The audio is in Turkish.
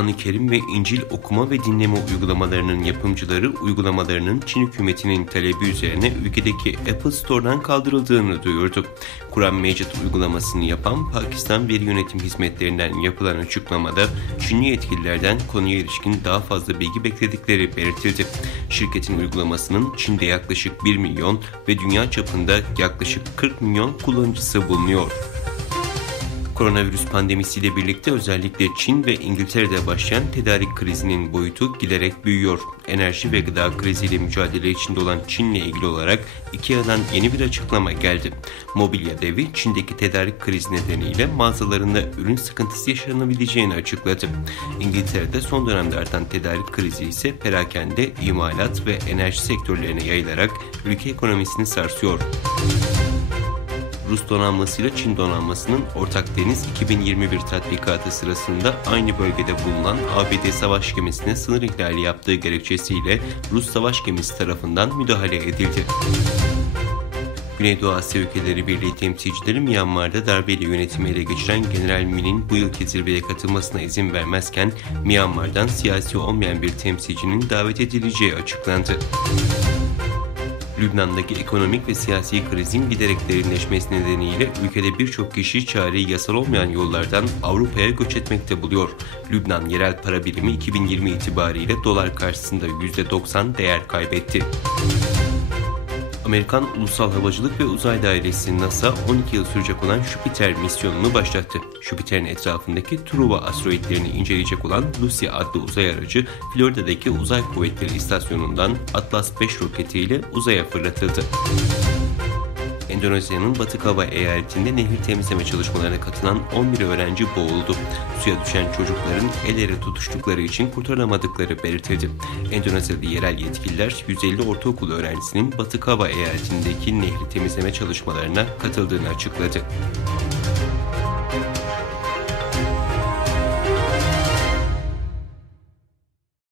Kur'an-ı Kerim ve İncil okuma ve dinleme uygulamalarının yapımcıları uygulamalarının Çin hükümetinin talebi üzerine ülkedeki Apple Store'dan kaldırıldığını duyurdu. Kur'an Mecid uygulamasını yapan Pakistan Veri Yönetim Hizmetlerinden yapılan açıklamada Çinli yetkililerden konuya ilişkin daha fazla bilgi bekledikleri belirtildi. Şirketin uygulamasının Çin'de yaklaşık 1 milyon ve dünya çapında yaklaşık 40 milyon kullanıcısı bulunuyor. Koronavirüs pandemisiyle birlikte özellikle Çin ve İngiltere'de başlayan tedarik krizinin boyutu giderek büyüyor. Enerji ve gıda kriziyle mücadele içinde olan Çin'le ilgili olarak IKEA'dan yeni bir açıklama geldi. Mobilya devi Çin'deki tedarik krizi nedeniyle mağazalarında ürün sıkıntısı yaşanabileceğini açıkladı. İngiltere'de son dönemde artan tedarik krizi ise perakende, imalat ve enerji sektörlerine yayılarak ülke ekonomisini sarsıyor. Rus donanmasıyla Çin donanmasının Ortak Deniz 2021 tatbikatı sırasında aynı bölgede bulunan ABD savaş gemisine sınır ihlali yaptığı gerekçesiyle Rus savaş gemisi tarafından müdahale edildi. Güneydoğu Asya Ülkeleri Birliği temsilcileri Myanmar'da darbeyle yönetimi ele geçiren General Min'in bu yılki zirveye katılmasına izin vermezken Myanmar'dan siyasi olmayan bir temsilcinin davet edileceği açıklandı. Lübnan'daki ekonomik ve siyasi krizin giderek derinleşmesi nedeniyle ülkede birçok kişi çareyi yasal olmayan yollardan Avrupa'ya göç etmekte buluyor. Lübnan yerel para birimi 2020 itibariyle dolar karşısında %90 değer kaybetti. Amerikan Ulusal Havacılık ve Uzay Dairesi NASA 12 yıl sürecek olan Jüpiter misyonunu başlattı. Jüpiter'in etrafındaki Truva asteroidlerini inceleyecek olan Lucy adlı uzay aracı Florida'daki Uzay Kuvvetleri İstasyonu'ndan Atlas 5 roketiyle uzaya fırlatıldı. Endonezya'nın Batı Kava eyaletinde nehir temizleme çalışmalarına katılan 11 öğrenci boğuldu. Suya düşen çocukların el ele tutuştukları için kurtaramadıkları belirtildi. Endonezya'da yerel yetkililer 150 ortaokul öğrencisinin Batı Kava eyaletindeki nehri temizleme çalışmalarına katıldığını açıkladı.